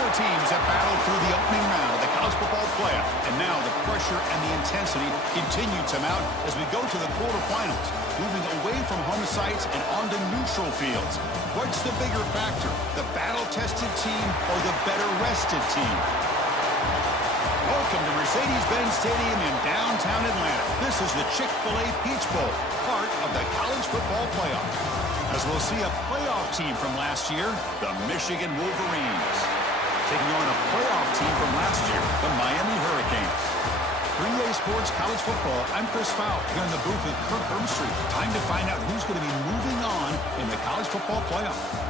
Four teams have battled through the opening round of the college football playoff, and now the pressure and the intensity continue to mount as we go to the quarterfinals, moving away from home sites and onto neutral fields. What's the bigger factor, the battle-tested team or the better-rested team? Welcome to Mercedes-Benz Stadium in downtown Atlanta. This is the Chick-fil-A Peach Bowl, part of the college football playoff. As we'll see a playoff team from last year, the Michigan Wolverines, taking on a playoff team from last year, the Miami Hurricanes. 3A Sports College Football, I'm Chris Fowl, here in the booth with Kirk Hermstreet. Time to find out who's going to be moving on in the college football playoff.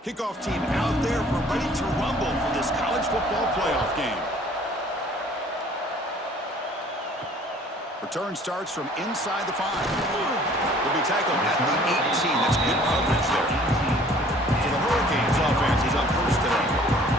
Kickoff team out there. We're ready to rumble for this college football playoff game. Return starts from inside the 5. Will be tackled at the 18. That's good coverage there. So the Hurricanes offense is up first today.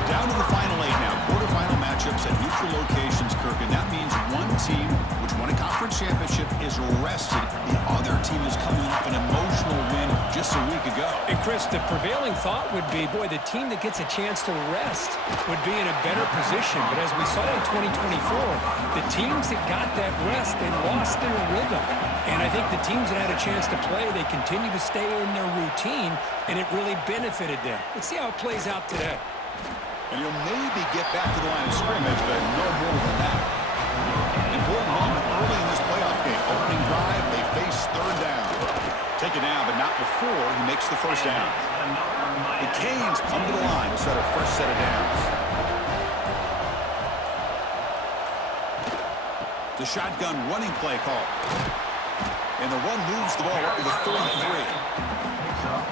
Down to the final 8 now. Quarterfinal matchups at neutral locations, Kirk. And that means one team, which won a conference championship, is rested. The other team is coming off an emotional win just a week ago. And Chris, the prevailing thought would be, boy, the team that gets a chance to rest would be in a better position. But as we saw in 2024, the teams that got that rest, they lost their rhythm. And I think the teams that had a chance to play, they continue to stay in their routine, and it really benefited them. Let's see how it plays out today. And he'll maybe get back to the line of scrimmage, but no more than that. Important moment early in this playoff game. Opening drive, they face third down. Take it down, but not before he makes the first down. The Canes come to the line to set a fresh set of downs. The shotgun running play call. And the run moves the ball up to the 33.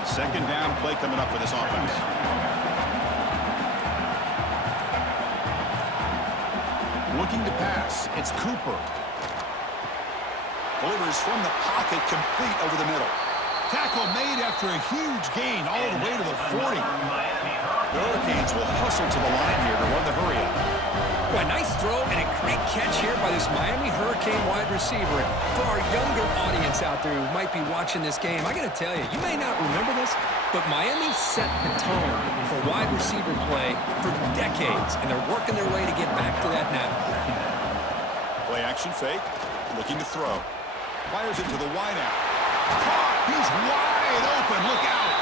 Second down play coming up for this offense. Looking to pass, it's Cooper. Delivers from the pocket, complete over the middle. Tackle made after a huge gain all the way to the 40. The Hurricanes will hustle to the line here to run the hurry up. Well, a nice throw and a great catch here by this Miami Hurricane wide receiver. For our younger audience out there who might be watching this game, I got to tell you, you may not remember this, but Miami set the tone for wide receiver play for decades, and they're working their way to get back to that now. Play action fake, looking to throw. Fires it to the wideout. Caught! He's wide open, look out!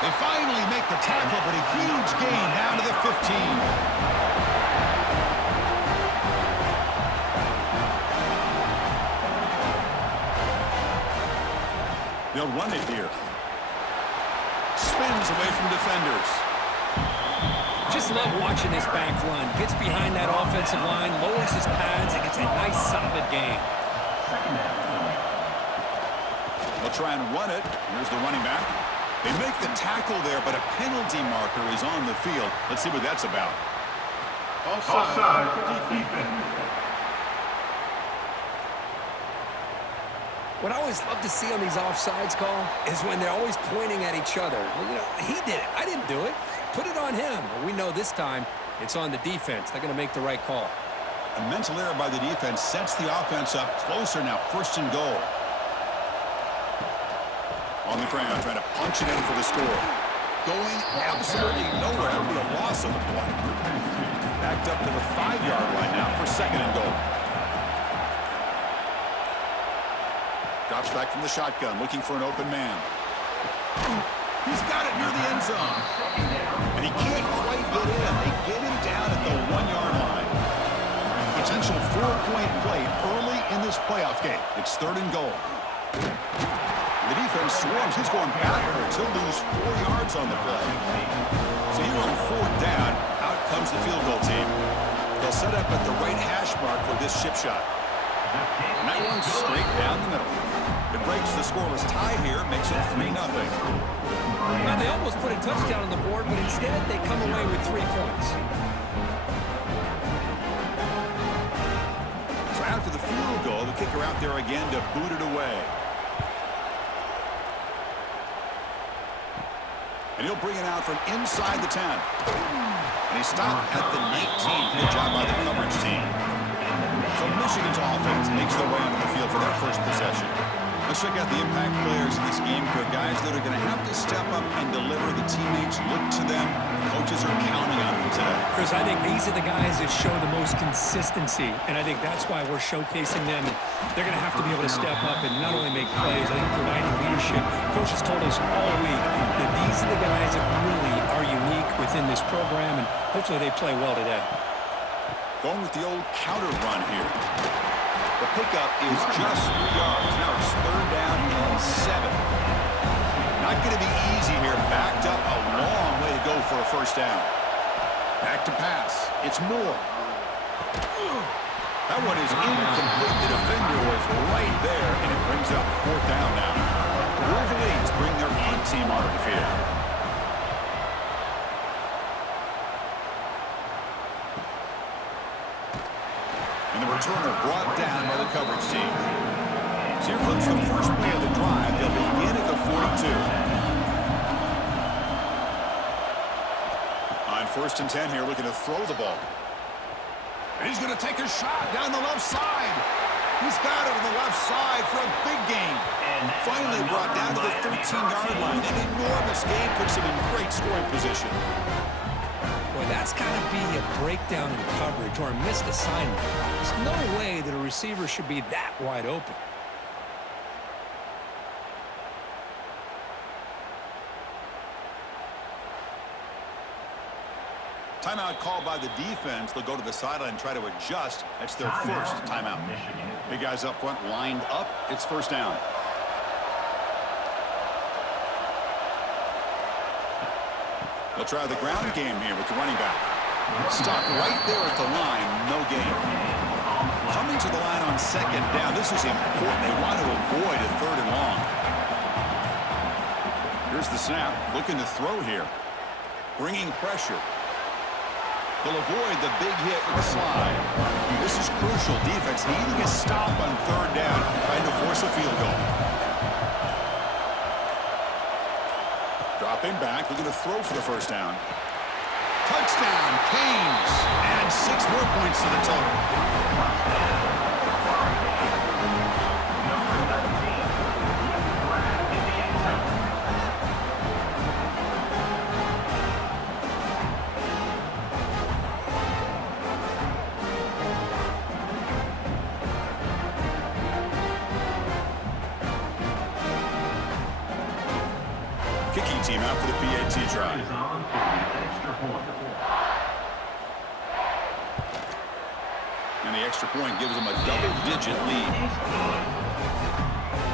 They finally make the tackle, but a huge gain down to the 15. They'll run it here. Spins away from defenders. Just love watching this back run. Gets behind that offensive line, lowers his pads, and gets a nice solid gain. They'll try and run it. Here's the running back. They make the tackle there, but a penalty marker is on the field. Let's see what that's about. Offside. Defense. What I always love to see on these offsides call is when they're always pointing at each other. Well, you know, he did it. I didn't do it. Put it on him. Well, we know this time it's on the defense. They're going to make the right call. A mental error by the defense sets the offense up closer now, first and goal. On the ground, trying to punch it in for the score. Going absolutely nowhere with a loss of the play. Backed up to the 5-yard line now for second and goal. Drops back from the shotgun, looking for an open man. He's got it near the end zone. And he can't quite get in. They get him down at the 1-yard line. Potential 4-point play early in this playoff game. It's third and goal. The defense swarms. He's going backwards. He'll lose 4 yards on the play. So here on fourth down, out comes the field goal team. They'll set up at the right hash mark for this chip shot. And that one's straight down the middle. It breaks the scoreless tie here, makes it 3-0. Now, they almost put a touchdown on the board, but instead they come away with 3 points. So after the field goal, the kicker out there again to boot it away. And he'll bring it out from inside the 10. And he stopped at the 19. Good job by the coverage team. So Michigan's offense makes their way onto the field for their first possession. Let's check out the impact players in this game for guys that are going to have to step up and deliver. The teammates look to them. Coaches are counting on them today. Chris, I think these are the guys that show the most consistency, and I think that's why we're showcasing them. They're going to have to be able to step up and not only make plays, I think providing leadership. Coach has told us all week that these are the guys that really are unique within this program, and hopefully they play well today. Going with the old counter run here. The pickup is just 3 yards. Now it's third down and 7. Not going to be easy here. Backed up a long way to go for a first down. Back to pass. It's Moore. That one is incomplete. The defender was right there, and it brings up fourth down now. The Wolverines bring their punt team onto the field. And the returner brought down by the coverage team. So here comes the first play of the drive. They'll begin at the 42. On 1st and 10 here, looking to throw the ball. And he's going to take a shot down the left side. He's got it on the left side for a big gain. Finally brought down to the 13-yard line. An enormous gain puts him in great scoring position. Boy, that's got to be a breakdown in coverage or a missed assignment. There's no way that a receiver should be that wide open. Timeout called by the defense. They'll go to the sideline and try to adjust. That's their first timeout. Big guys up front lined up. It's first down. They'll try the ground game here with the running back. Stop right there at the line. No gain. Coming to the line on second down. This is important. They want to avoid a third and long. Here's the snap. Looking to throw here. Bringing pressure. They'll avoid the big hit with the slide. This is crucial. Defense needing a stop on third down, trying to force a field goal. Dropping back, looking to throw for the first down. Touchdown, Canes. And 6 more points to the total. Kicking team out for the PAT try. And the extra point gives them a double-digit lead.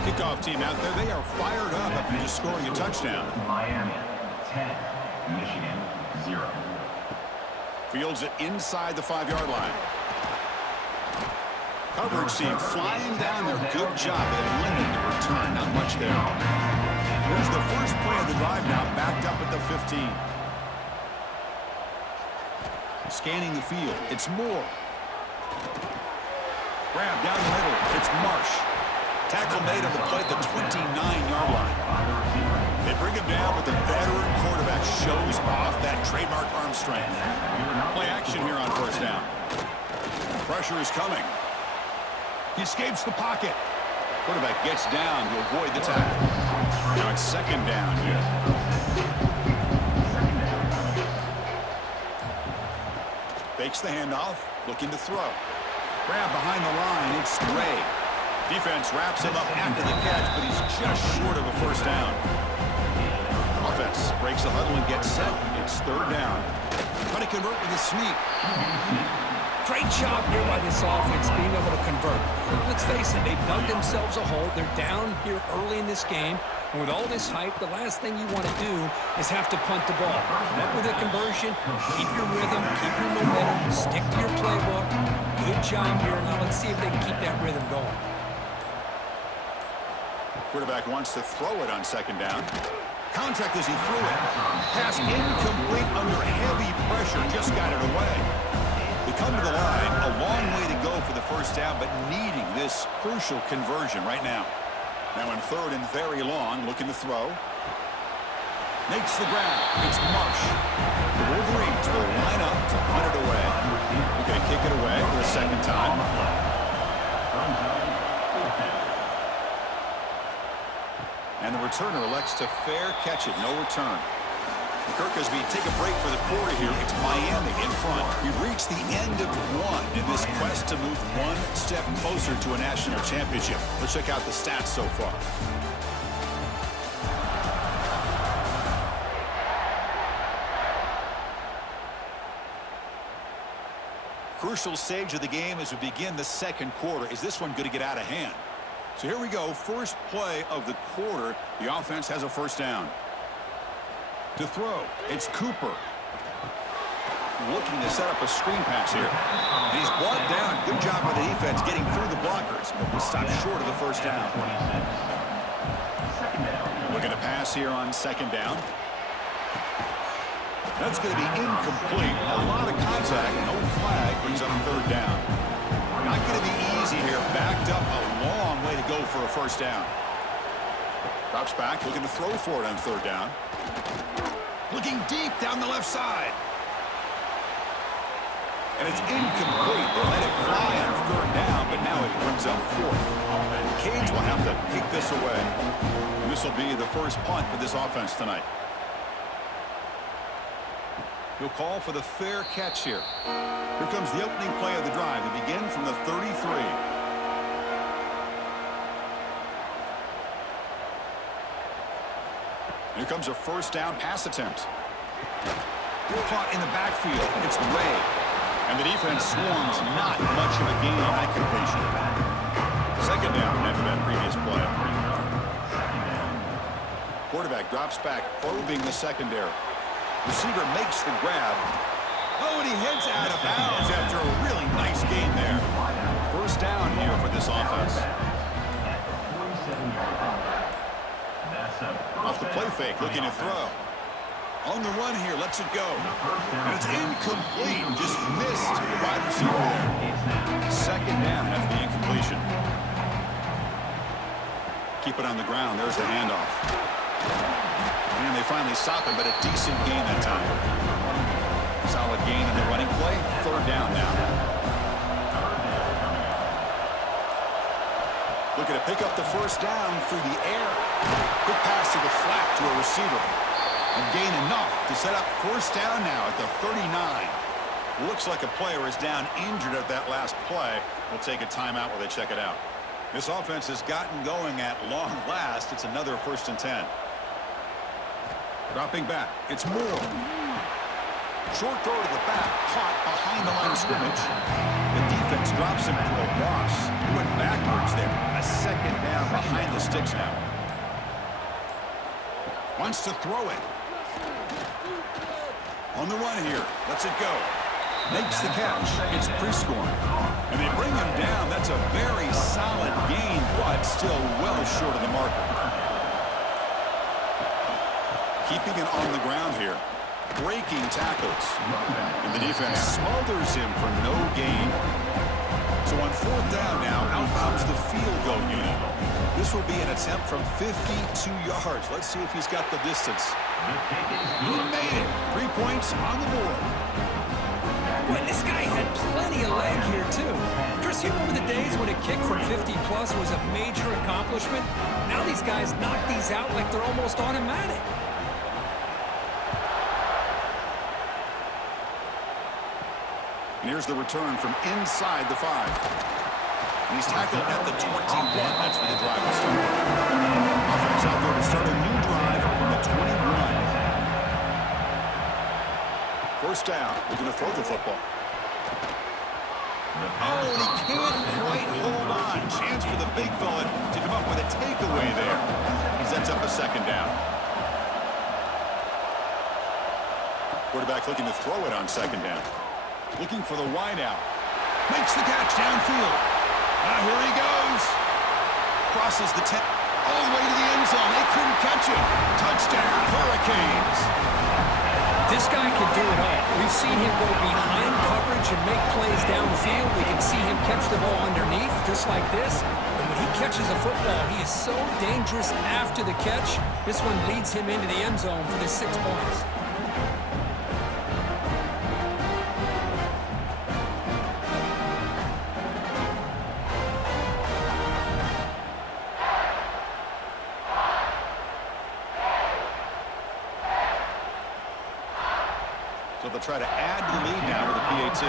Kickoff team out there. They are fired up after just scoring a touchdown. Miami, 10. Michigan, 0. Fields it inside the 5-yard line. Coverage team flying down there. Good job at limiting the return. Not much there. There's the first play of the drive now, backed up at the 15. Scanning the field. It's Moore. Grab down the middle. It's Marsh. Tackle made on the play at the 29-yard line. They bring him down, but the veteran quarterback shows off that trademark arm strength. Play action here on first down. Pressure is coming. He escapes the pocket. Quarterback gets down to avoid the tackle. Now it's second down here. Fakes the handoff, looking to throw. Grab behind the line, it's Ray. Defense wraps him up after the catch, but he's just short of a first down. Offense breaks the huddle and gets set. It's third down. Trying to convert with a sneak. Great job here by this offense being able to convert. Let's face it, they've dug themselves a hole. They're down here early in this game. And with all this hype, the last thing you want to do is have to punt the ball. Come up with a conversion, keep your rhythm, keep your momentum, stick to your playbook. Good job here. Now let's see if they can keep that rhythm going. Quarterback wants to throw it on second down. Contact as he threw it. Pass incomplete under heavy pressure. Just got it away. They come to the line. A long way to go for the first down, but needing this crucial conversion right now. Now in third and very long, looking to throw. Makes the grab. It's Marsh. The Wolverines will line up to punt it away. We're going to kick it away for the second time. And the returner elects to fair catch it. No return. Kirk, as we take a break for the quarter here, it's Miami in front. We've reached the end of one in this quest to move one step closer to a national championship. Let's check out the stats so far. Crucial stage of the game as we begin the second quarter. Is this one going to get out of hand? So here we go. First play of the quarter. The offense has a first down. To throw, it's Cooper. Looking to set up a screen pass here. And he's brought down. Good job by the defense getting through the blockers. He stopped short of the first down. Looking to pass here on second down. That's going to be incomplete. A lot of contact. No flag brings up third down. Not going to be easy here. Backed up a long way to go for a first down. Drops back, looking to throw for it on third down. Looking deep down the left side. And it's incomplete. They let it fly on third down, but now it brings up fourth. Cage will have to kick this away. And this will be the first punt for this offense tonight. He'll call for the fair catch here. Here comes the opening play of the drive. They begin from the 33. Here comes a first down pass attempt. Caught in the backfield. It's Ray. And the defense swarms. Not much of a gain on that completion. Second down after that previous play. Quarterback drops back, probing the secondary. Receiver makes the grab. Oh, and he heads out of bounds after a really nice game there. First down here for this offense. Off the play fake, looking to throw. On the run here, lets it go. And it's incomplete. Just missed the wide receiver there. Second down after the incompletion. Keep it on the ground. There's the handoff. And they finally stop him, but a decent gain that time. Solid gain in the running play. Third down now. Looking to pick up the first down through the air. Quick pass to the flat to a receiver. And gain enough to set up first down now at the 39. Looks like a player is down injured at that last play. We'll take a timeout while they check it out. This offense has gotten going at long last. It's another 1st and 10. Dropping back, it's Moore. Short throw to the back, caught behind the line of scrimmage. The defense drops him for a loss. He went backwards there. A second down behind the sticks now. Wants to throw it. On the run here, lets it go. Makes the catch. It's Prescorn. And they bring him down. That's a very solid gain, but still well short of the marker. Keeping it on the ground here. Breaking tackles. And the defense smothers him for no gain. So on fourth down now, out comes the field goal unit. This will be an attempt from 52 yards. Let's see if he's got the distance. He made it. 3 points on the board. Boy, this guy had plenty of leg here, too. Chris, you remember the days when a kick from 50-plus was a major accomplishment? Now these guys knock these out like they're almost automatic. And here's the return from inside the 5. And he's tackled at the 21. That's where the drive will start. Offense out there to start a new drive from the 21. First down. We're going to throw the football. Oh, and he can't quite hold on. Chance for the big fella to come up with a takeaway there. He sets up a second down. Quarterback looking to throw it on second down. Looking for the wideout. Makes the catch downfield. Here he goes. Crosses the 10. All the way to the end zone. They couldn't catch him. Touchdown, Hurricanes. This guy can do it all. We've seen him go behind coverage and make plays downfield. We can see him catch the ball underneath, just like this. And when he catches a football, he is so dangerous after the catch. This one leads him into the end zone for the 6 points. So they'll try to add to the lead now with a PAT.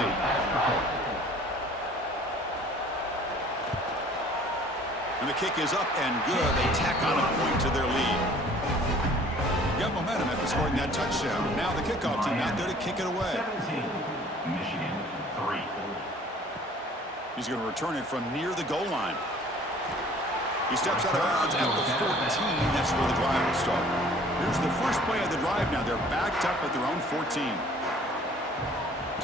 And the kick is up and good. They tack on a point to their lead. Got momentum after scoring that touchdown. Now the kickoff team out there to kick it away. 17, Michigan 3. He's going to return it from near the goal line. He steps out of bounds at the 14. That's where the drive will start. Here's the first play of the drive now. They're backed up at their own 14.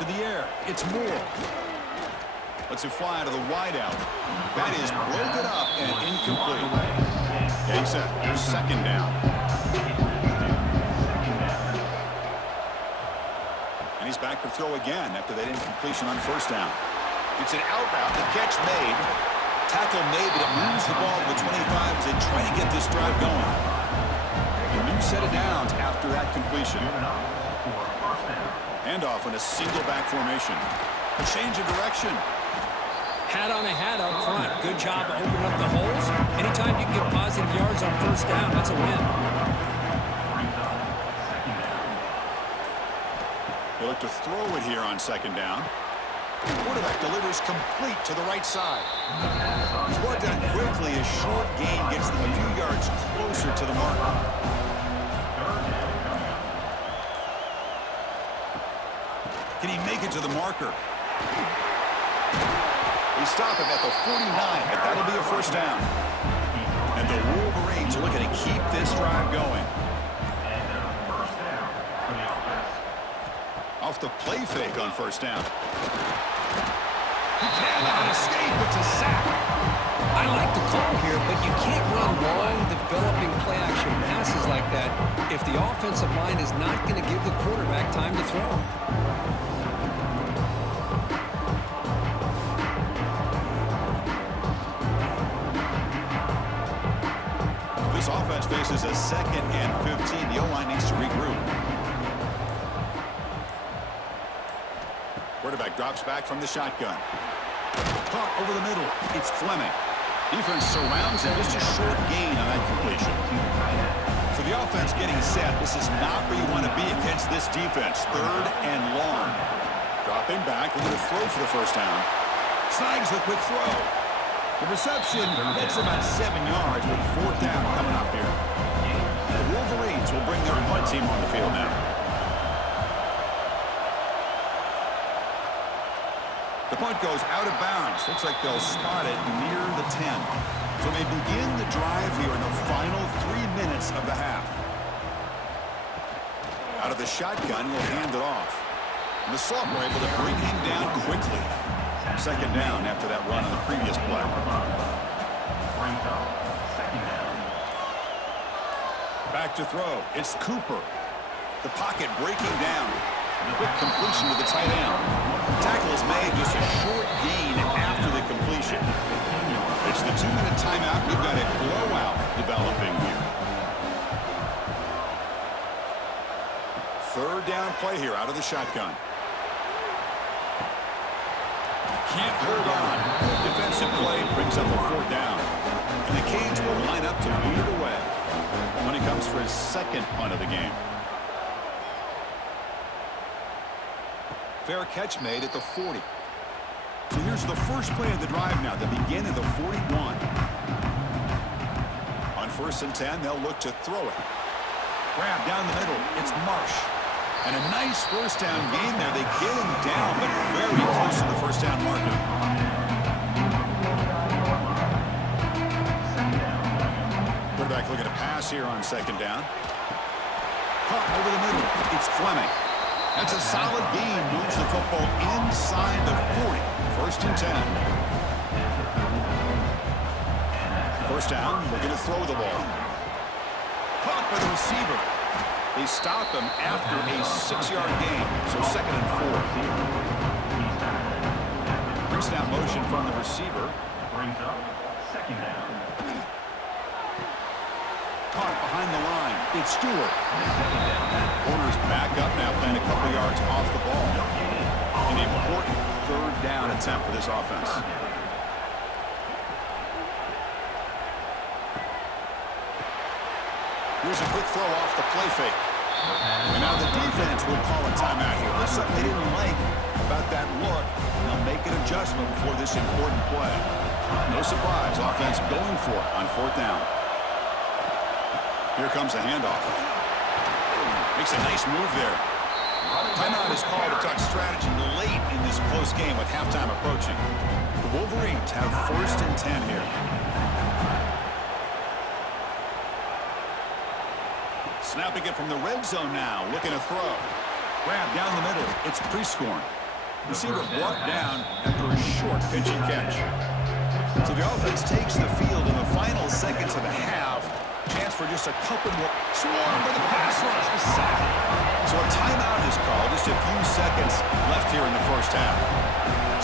To the air. It's Moore. Lets it fly to the wideout. That is broken up and incomplete. Takes it. There's second down. And he's back to throw again after that incompletion on first down. It's an out route. The catch made. Tackle made, but it moves the ball to the 25 as they try to get this drive going. A new set of downs after that completion. Handoff in a single back formation. A change of direction. Hat on a hat up front. Good job opening up the holes. Anytime you can get positive yards on first down, that's a win. They look to throw it here on second down. The quarterback delivers complete to the right side. He's brought down quickly. A short gain gets them a few yards closer to the marker. Can he make it to the marker? They stop him at the 49, but that'll be a first down. And the Wolverines are looking to keep this drive going. Off the play fake on first down. He cannot escape. It's a sack. I like the call here, but you can't run long, developing play-action passes like that if the offensive line is not going to give the quarterback time to throw. This offense faces a 2nd and 15. The O-line needs to regroup. Quarterback drops back from the shotgun. Caught over the middle. It's Fleming. Defense surrounds him. Just a short gain on that completion. So the offense getting set. This is not where you want to be against this defense. 3rd and long. Dropping back. Looking to throw for the first down. Snags the quick throw. The reception, that's about 7 yards, with 4th down coming up here. The Wolverines will bring their punt team on the field now. The punt goes out of bounds. Looks like they'll spot it near the 10. So they begin the drive here in the final 3 minutes of the half. Out of the shotgun, he'll hand it off. And the sophomore able to bring him down quickly. Second down after that run on the previous play. Back to throw. It's Cooper. The pocket breaking down. Quick completion to the tight end. Tackle is made, just a short gain after the completion. It's the 2-minute timeout. We've got a blowout developing here. 3rd down play here out of the shotgun. Can't hold on. Defensive play brings up a 4th down. And the Canes will line up to beat it away when he comes for his 2nd punt of the game. Fair catch made at the 40. So here's the first play of the drive now, the begin of the 41. On 1st and 10, they'll look to throw it. Grab down the middle. It's Marsh. And a nice first down gain there. They get him down, but very close to the first down marker. Quarterback looking to pass here on 2nd down. Caught over the middle. It's Fleming. That's a solid gain. Moves the football inside the 40. 1st and 10. First down. Looking to throw the ball. Caught by the receiver. They stop him after a 6-yard gain. So 2nd and 4. Brings down motion from the receiver. Second down. Caught behind the line. It's Stewart. Second down. Corners back up now, playing a couple yards off the ball. An important third down attempt for this offense. Here's a quick throw off the play fake. And now the defense will call a timeout here. There's something they didn't like about that look. And they'll make an adjustment before this important play. No surprise, offense going for it on fourth down. Here comes a handoff. Makes a nice move there. Timeout is called to talk strategy late in this close game with halftime approaching. The Wolverines have 1st and 10 here. Snapping it from the red zone now, looking to throw. Grab down the middle, it's Prescorn. Receiver brought down after a short pitching catch. So the offense takes the field in the final seconds of the half. Chance for just a couple more. Swarm with a pass rush. A sack. So a timeout is called. Just a few seconds left here in the first half.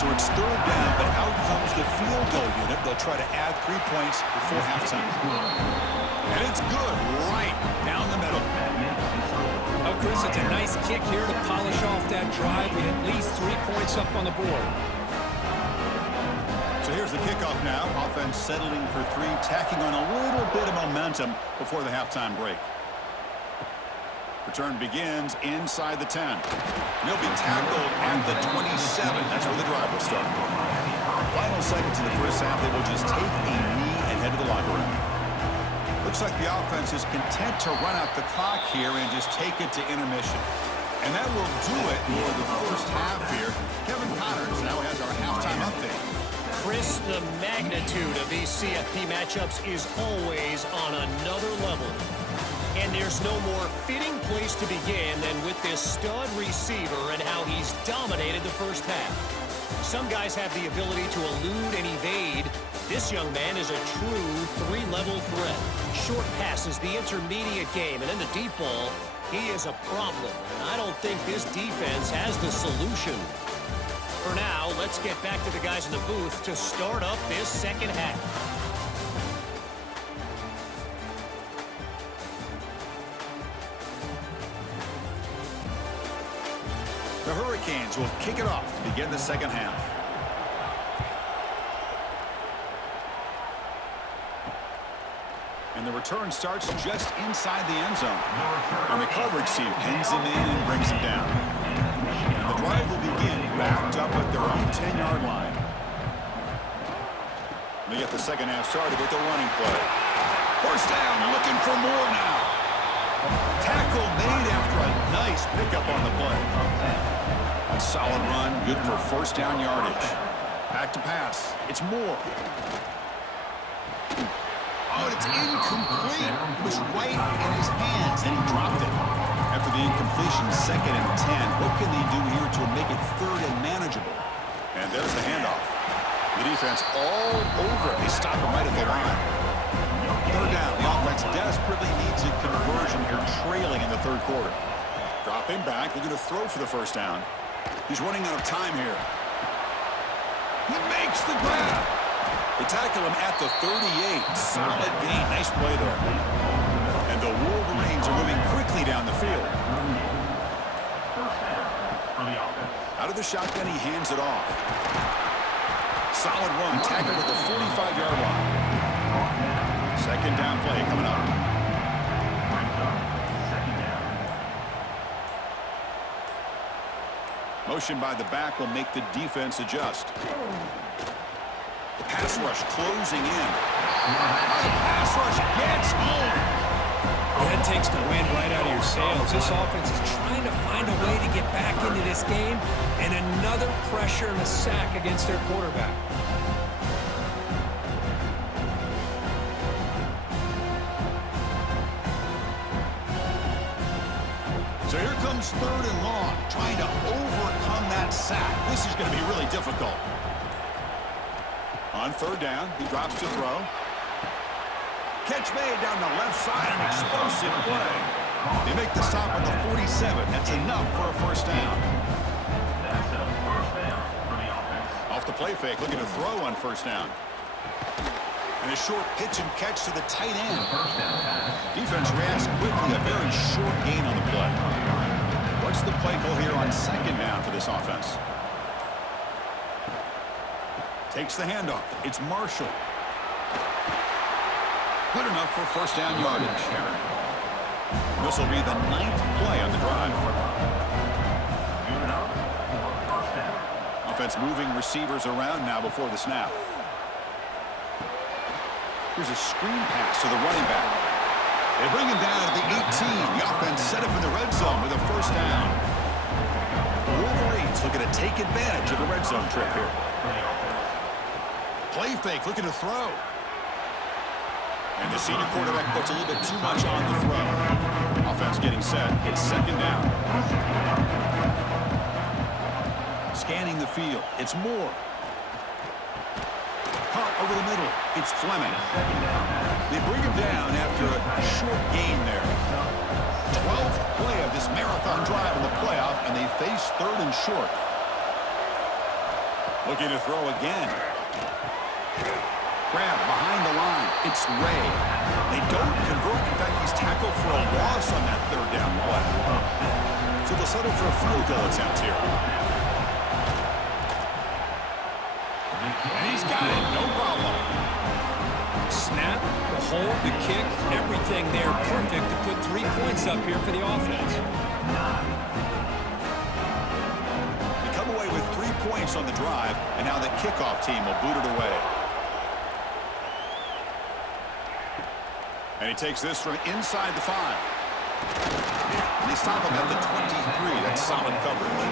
So it's third down, but out comes the field goal unit. They'll try to add 3 points before halftime. And it's good right down the middle. Oh, Chris, it's a nice kick here to polish off that drive with at least 3 points up on the board. So here's the kickoff now. Offense settling for 3, tacking on a little bit of momentum before the halftime break. Return begins inside the 10. And he'll be tackled at the 27. That's where the drive will start. Final seconds in the first half, they will just take a knee and head to the locker room. Looks like the offense is content to run out the clock here and just take it to intermission. And that will do it for the first half here. Kevin Connors now has our halftime update. Chris, the magnitude of these CFP matchups is always on another level. And there's no more fitting place to begin than with this stud receiver and how he's dominated the first half. Some guys have the ability to elude and evade. This young man is a true 3-level threat. Short passes, the intermediate game, and then the deep ball, he is a problem. And I don't think this defense has the solution. For now, let's get back to the guys in the booth to start up this second half. The Hurricanes will kick it off to begin the second half. And the return starts just inside the end zone. And the coverage team pins him in and brings him down. And the drive will begin backed up at their own 10-yard line. And they get the second half started with the running play. First down, looking for more now. Tackle made after a nice pickup on the play. A solid run, good for first down yardage. Back to pass. It's Moore. Oh, it's incomplete. It was right in his hands, and he dropped it. After the incompletion, 2nd and 10. What can they do here to make it 3rd and manageable? And there's the handoff. The defense all over it. They stop him right at the line. Third down. The offense desperately needs a conversion here, trailing in the third quarter. Dropping back. They're going to throw for the first down. He's running out of time here. He makes the grab. They tackle him at the 38. Solid gain. Nice play there. And the Wolverines are moving quickly down the field. Out of the shotgun, he hands it off. Solid run. Tackled at the 45-yard line. Second down play coming up. Motion by the back will make the defense adjust. The pass rush closing in. The pass rush gets home. That takes the wind right out of your sails. This offense is trying to find a way to get back into this game, and another pressure and a sack against their quarterback. So here comes 3rd and long, trying to overcome that sack. This is going to be really difficult. On 3rd down, he drops to throw. Catch made down the left side, an explosive play. They make the stop at the 47. That's enough for a first down. Off the play fake, looking to throw on first down. And And a short pitch and catch to the tight end. First down pass. Defense reacts quickly. A very short gain on the play. What's the play call here on second down for this offense? Takes the handoff. It's Marshall. Good enough for first down yardage. This will be the 9th play on the drive. Offense moving receivers around now before the snap. Here's a screen pass to the running back. They bring him down at the 18. The offense set up in the red zone with a first down. The Wolverines looking to take advantage of the red zone trip here. Play fake, looking to throw. And the senior quarterback puts a little bit too much on the throw. Offense getting set. It's second down. Scanning the field. It's Moore. Caught over the middle. It's Fleming. They bring him down after a short gain there. 12th play of this marathon drive in the playoff, and they face third and short. Looking to throw again. Grab behind the line. It's Ray. They don't convert. In fact, he's tackled for a loss on that third down play. So they'll settle for a field goal attempt here. And he's got it. No problem. Snap, the hold, the kick, everything there perfect to put 3 points up here for the offense. They come away with 3 points on the drive, and now the kickoff team will boot it away. And he takes this from inside the 5. And they stop him at the 23. That's solid coverage.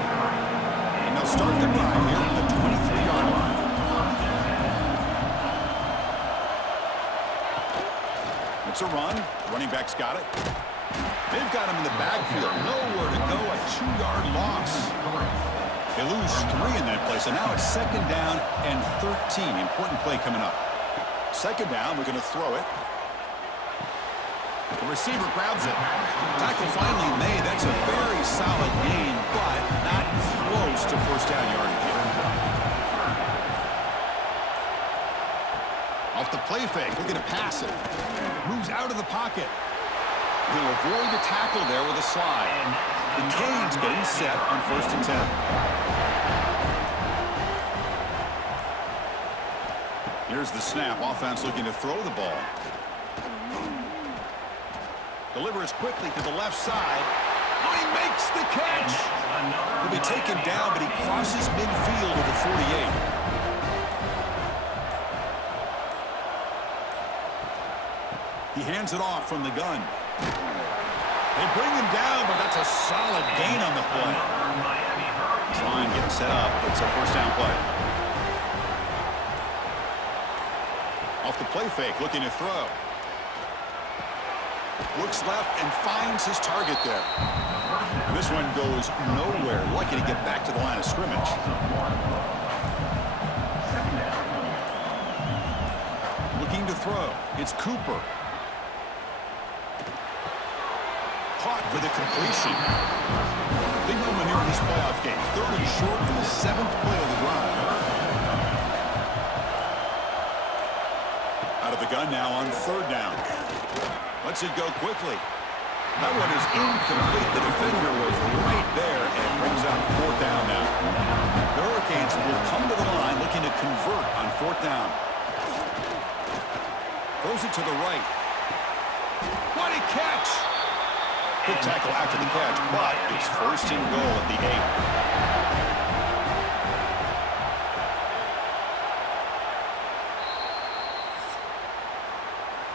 And they'll start the drive here from the 23-yard line. It's a run. Running back's got it. They've got him in the backfield. Nowhere to go. A 2-yard loss. They lose 3 in that play. So now it's second down and 13. Important play coming up. Second down. We're going to throw it. The receiver grabs it. Tackle finally made. That's a very solid gain, but not close to first down yardage here. Off the play fake, looking to pass it. Moves out of the pocket. He'll avoid the tackle there with a slide. The Canes getting set on first and 10. Here's the snap. Offense looking to throw the ball. Delivers quickly to the left side. Oh, he makes the catch. He'll be taken down, but he crosses midfield to the 48. He hands it off from the gun. They bring him down, but that's a solid gain on the play. This line getting set up. It's a first down play. Off the play fake, looking to throw. Looks left and finds his target there. This one goes nowhere. Lucky to get back to the line of scrimmage. Looking to throw. It's Cooper. Caught for the completion. Big moment here in this playoff game. Third and short in the 7th play of the drive. Out of the gun now on third down. Lets it go quickly. That one is incomplete. The defender was right there and brings out fourth down now. The Hurricanes will come to the line looking to convert on fourth down. Throws it to the right. What a catch! Good tackle after the catch, but it's first and goal at the 8.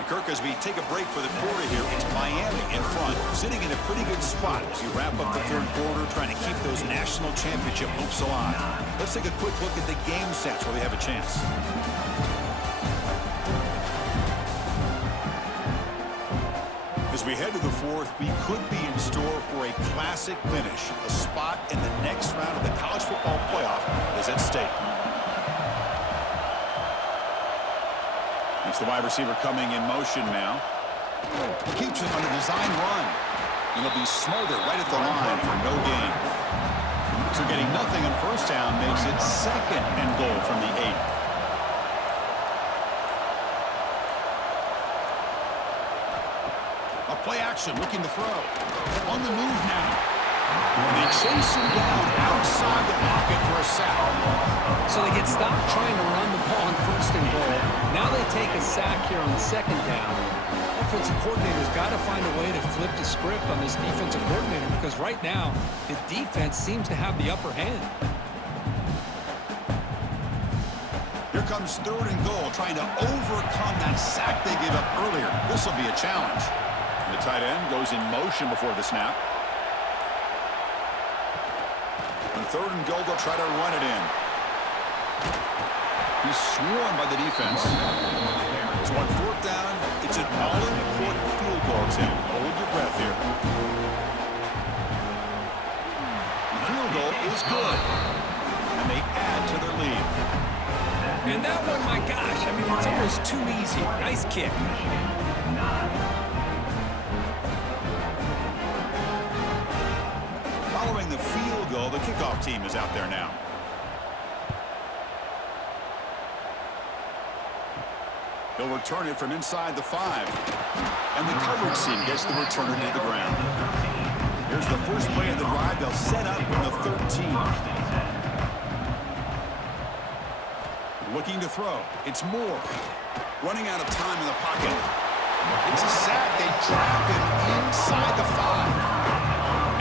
Kirk, as we take a break for the quarter here, it's Miami in front, sitting in a pretty good spot as we wrap up the third quarter, trying to keep those national championship hopes alive. Let's take a quick look at the game stats where we have a chance. As we head to the fourth, we could be in store for a classic finish. A spot in the next round of the college football playoff is at stake. It's the wide receiver coming in motion now. Keeps it on a design run. And he'll be smothered right at the line for no gain. So getting nothing on first down makes it second and goal from the 8. Play action, looking to throw. On the move now. And they chase him down outside the pocket for a sack. So they get stopped trying to run the ball on first and goal. Now they take a sack here on second down. Offensive coordinator's got to find a way to flip the script on this defensive coordinator because right now the defense seems to have the upper hand. Here comes third and goal, trying to overcome that sack they gave up earlier. This will be a challenge. And the tight end goes in motion before the snap. On third and goal, they'll try to run it in. He's swarmed by the defense. So on fourth down, it's an all-important field goal attempt. Hold your breath here. The field goal is good. And they add to their lead. And that one, my gosh, I mean, it's almost too easy. Nice kick. Following the field goal, the kickoff team is out there now. They'll return it from inside the 5. And the coverage team gets the returner to the ground. Here's the first play of the drive. They'll set up from the 13. Looking to throw. It's Moore. Running out of time in the pocket. It's a sack. They trap him inside the 5.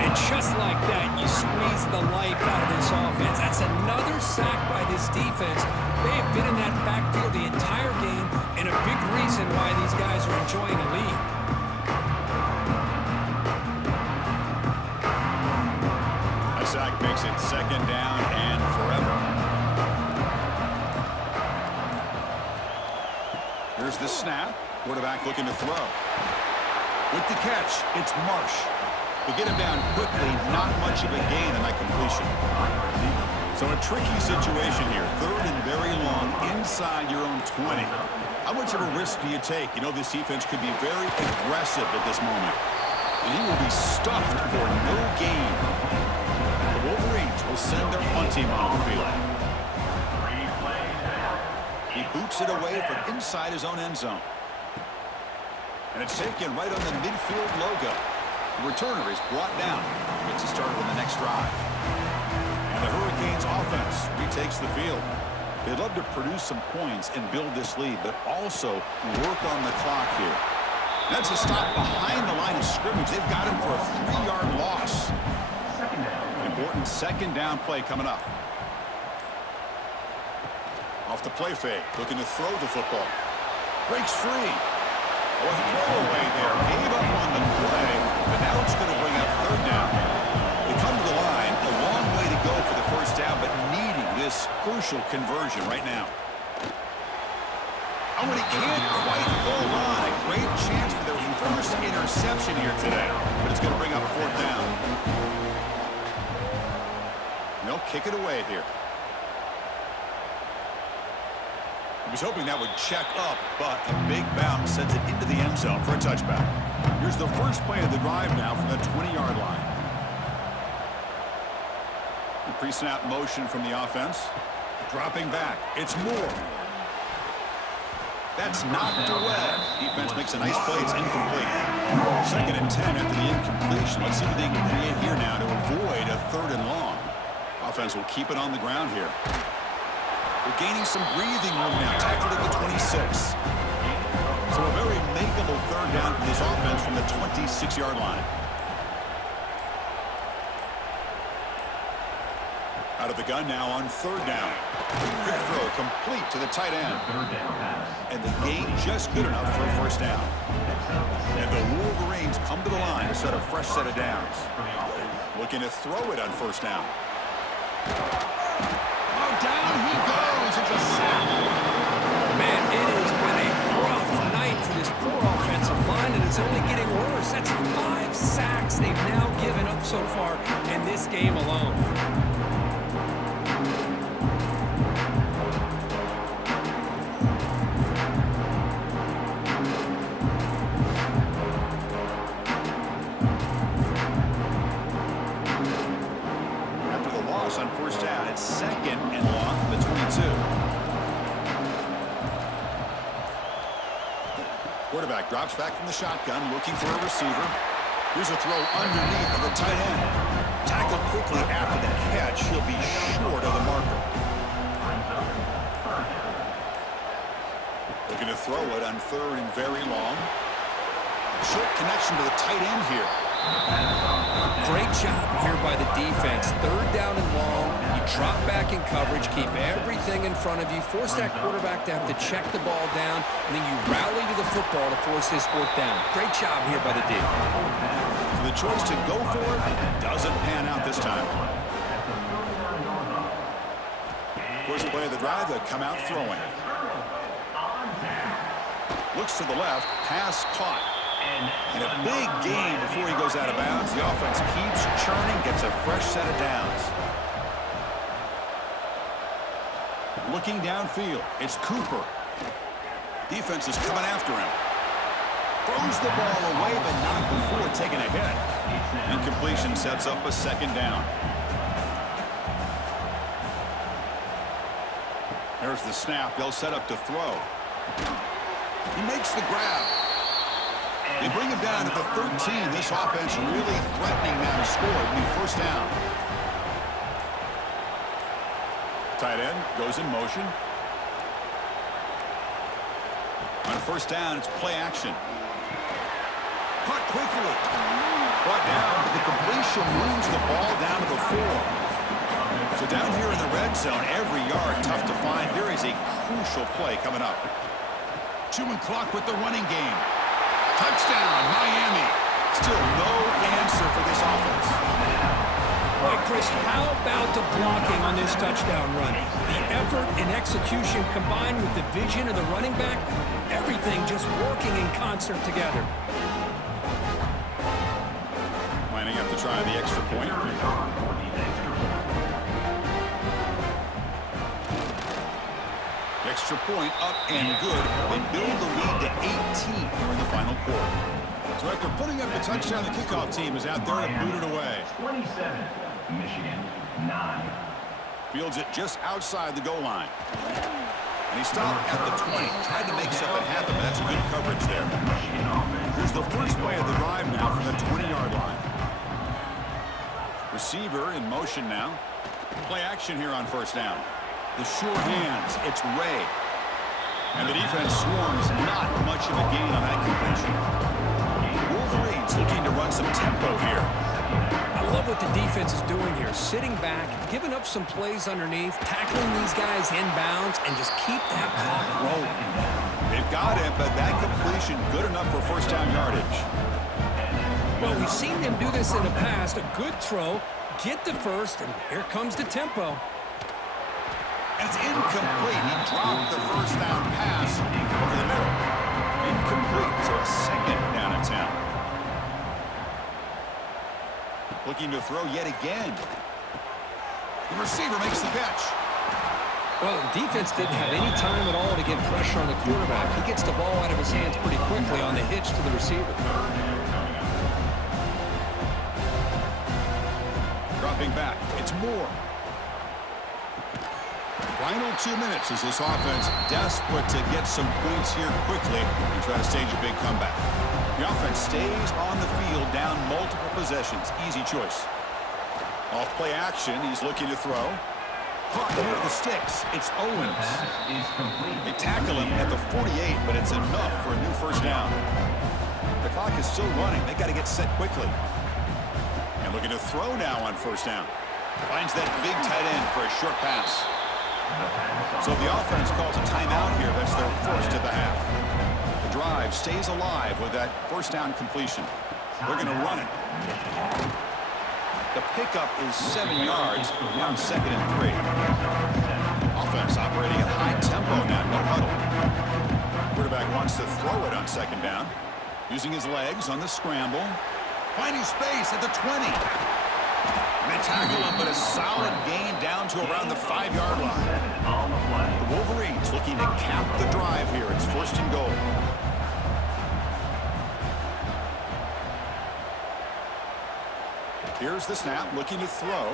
And just like that, you squeeze the life out of this offense. That's another sack by this defense. They have been in that backfield the entire game, and a big reason why these guys are enjoying a lead. A sack makes it second down and forever. Here's the snap. Quarterback looking to throw. With the catch, it's Marsh. They get him down quickly, not much of a gain on that completion. So a tricky situation here. Third and very long inside your own 20. How much of a risk do you take? You know this defense could be very aggressive at this moment. And he will be stuffed for no gain. The Wolverines will send their punt team on the field. He boots it away from inside his own end zone. And it's taken right on the midfield logo. The returner is brought down. Gets it started on the next drive. And the Hurricanes offense retakes the field. They'd love to produce some points and build this lead, but also work on the clock here. That's a stop behind the line of scrimmage. They've got him for a 3-yard loss. An important second down play coming up. Off the play fake, looking to throw the football. Breaks free. Or throwaway there. Gave up on the play, but now it's going to bring up third down. They come to the line, a long way to go for the first down, but needing this crucial conversion right now. Oh, and he can't quite hold on. A great chance for their first interception here today, but it's going to bring up fourth down. They'll kick it away here. He was hoping that would check up, but a big bounce sends it into the end zone for a touchback. Here's the first play of the drive now from the 20-yard line. The pre-snap motion from the offense. Dropping back. It's Moore. That's knocked away. Defense makes a nice play. It's incomplete. Second and 10 after the incompletion. Let's see what they can create here now to avoid a third and long. Offense will keep it on the ground here. They're gaining some breathing room now, tackled at the 26. So a very makeable third down for this offense from the 26-yard line. Out of the gun now on third down. Quick throw complete to the tight end. And the gain just good enough for a first down. And the Wolverines come to the line to set a fresh set of downs. Looking to throw it on first down. Down he goes. It's a sack. Man, it has been a rough night for this poor offensive line, and it's only getting worse. That's 5 sacks they've now given up so far in this game alone. On first down, it's second and long from the 22. Quarterback drops back from the shotgun, looking for a receiver. Here's a throw underneath of the tight end. Tackled quickly after the catch. He'll be short of the marker. Looking to throw it on 3rd and very long. Short connection to the tight end here. Great job here by the defense. 3rd down and long. You drop back in coverage, keep everything in front of you, force that quarterback to have to check the ball down, and then you rally to the football to force this 4th down. Great job here by the D. So the choice to go for it doesn't pan out this time. First play of the drive, they come out throwing. Looks to the left, pass caught. And a big gain before he goes out of bounds. The offense keeps churning, gets a fresh set of downs. Looking downfield, it's Cooper. Defense is coming after him. Throws the ball away, but not before taking a hit. Incompletion sets up a 2nd down. There's the snap. They'll set up to throw. He makes the grab. They bring him down at the 13. This offense really threatening now to score. It'll be 1st down. Tight end goes in motion. On 1st down, it's play action. Caught quickly. Brought down, but the completion moves the ball down to the 4. So down here in the red zone, every yard tough to find. Here is a crucial play coming up. Chewing clock with the running game. Touchdown, Miami. Still no answer for this offense. Boy, Chris, how about the blocking on this touchdown run? The effort and execution combined with the vision of the running back, everything just working in concert together. Lining up to try the extra point. Extra point up and good. They build the lead to 18 here in the final quarter. So after putting up the touchdown, the kickoff team is out there to boot it away. 27, Michigan, 9. Fields it just outside the goal line. And he stopped at the 20. Tried to make something happen, but that's good coverage there. Here's the first play of the drive now from the 20-yard line. Receiver in motion now. Play action here on 1st down. The sure hands, it's Ray. And the defense swarms, not much of a gain on that completion. Wolverines looking to run some tempo here. I love what the defense is doing here. Sitting back, giving up some plays underneath, tackling these guys inbounds, and just keep that clock rolling. They've got it, but that completion good enough for 1st down yardage. Well, we've seen them do this in the past. A good throw, get the 1st, and here comes the tempo. And it's incomplete. He dropped the 1st down pass over the middle. Incomplete, so it's 2nd down and 10. Looking to throw yet again. The receiver makes the catch. Well, the defense didn't have any time at all to get pressure on the quarterback. He gets the ball out of his hands pretty quickly on the hitch to the receiver. Dropping back, it's Moore. Final 2 minutes as this offense desperate to get some points here quickly and try to stage a big comeback. The offense stays on the field down multiple possessions. Easy choice. Off play action, he's looking to throw. Caught near the sticks. It's Owens. They tackle him at the 48, but it's enough for a new 1st down. The clock is still running. They got to get set quickly. And looking to throw now on 1st down. Finds that big tight end for a short pass. So the offense calls a timeout here. That's their 1st of the half. The drive stays alive with that 1st down completion. They're going to run it. The pickup is 7 yards. Now 2nd and 3. Offense operating at high tempo now. No huddle. Quarterback wants to throw it on 2nd down. Using his legs on the scramble. Finding space at the 20. They tackle him, but a solid gain down to around the 5-yard line. The Wolverines looking to cap the drive here. It's 1st and goal. Here's the snap, looking to throw.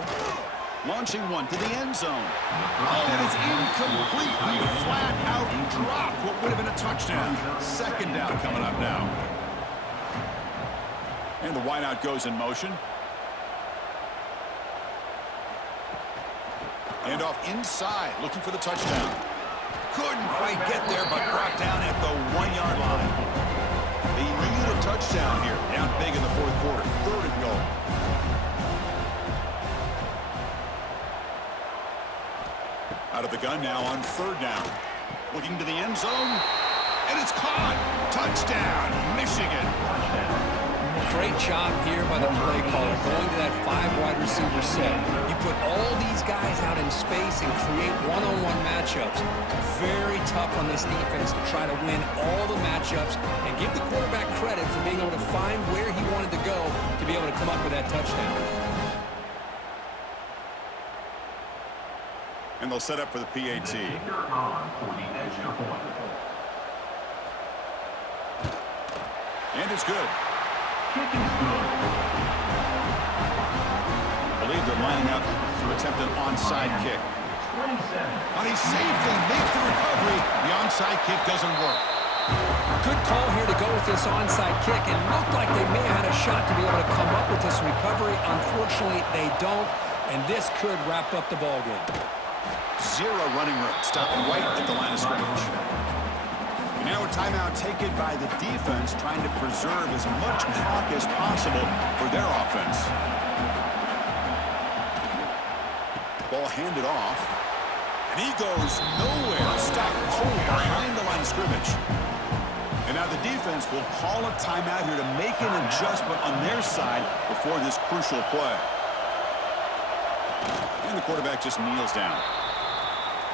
Launching one to the end zone. Oh, and it's incomplete. He flat out dropped what would have been a touchdown. Second down coming up now. And the wideout goes in motion. And off inside, looking for the touchdown. Couldn't quite get there, but brought down at the 1-yard line. They need a touchdown here. Down big in the fourth quarter. Third and goal. Out of the gun now on third down. Looking to the end zone. And it's caught. Touchdown, Michigan. Great job here by the play caller, going to that 5-wide receiver set. You put all these guys out in space and create one-on-one matchups. Very tough on this defense to try to win all the matchups and give the quarterback credit for being able to find where he wanted to go to be able to come up with that touchdown. And they'll set up for the PAT. And it's good. I believe they're lining up to attempt an onside kick. But he safely makes the recovery. The onside kick doesn't work. Good call here to go with this onside kick, and looked like they may have had a shot to be able to come up with this recovery. Unfortunately, they don't, and this could wrap up the ball game. Zero running room. Stopped right at the line of scrimmage. Now a timeout taken by the defense, trying to preserve as much clock as possible for their offense. Ball handed off. And he goes nowhere. Stopped cold behind the line of scrimmage. And now the defense will call a timeout here to make an adjustment on their side before this crucial play. And the quarterback just kneels down.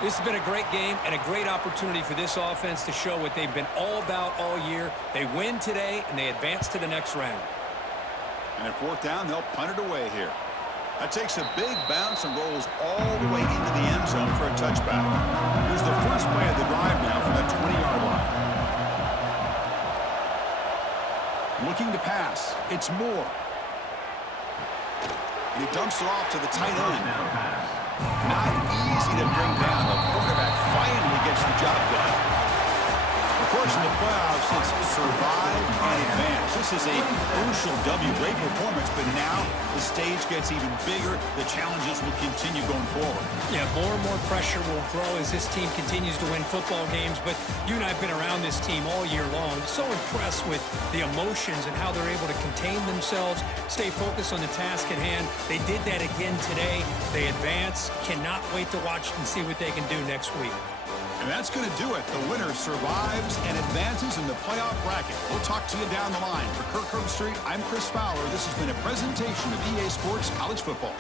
This has been a great game and a great opportunity for this offense to show what they've been all about all year. They win today, and they advance to the next round. And at fourth down, they'll punt it away here. That takes a big bounce and rolls all the way into the end zone for a touchback. Here's the first play of the drive now from the 20-yard line. Looking to pass. It's Moore. And he dumps it off to the tight end. Not easy to bring down. The quarterback finally gets the job done. Of course, in the playoffs, it's survive and advance. This is a crucial W. Great performance, but now the stage gets even bigger. The challenges will continue going forward. Yeah, more and more pressure will grow as this team continues to win football games, but you and I have been around this team all year long. So impressed with the emotions and how they're able to contain themselves, stay focused on the task at hand. They did that again today. They advance. Cannot wait to watch and see what they can do next week. And that's going to do it. The winner survives and advances in the playoff bracket. We'll talk to you down the line. For Kirk Herbstreit, I'm Chris Fowler. This has been a presentation of EA Sports College Football.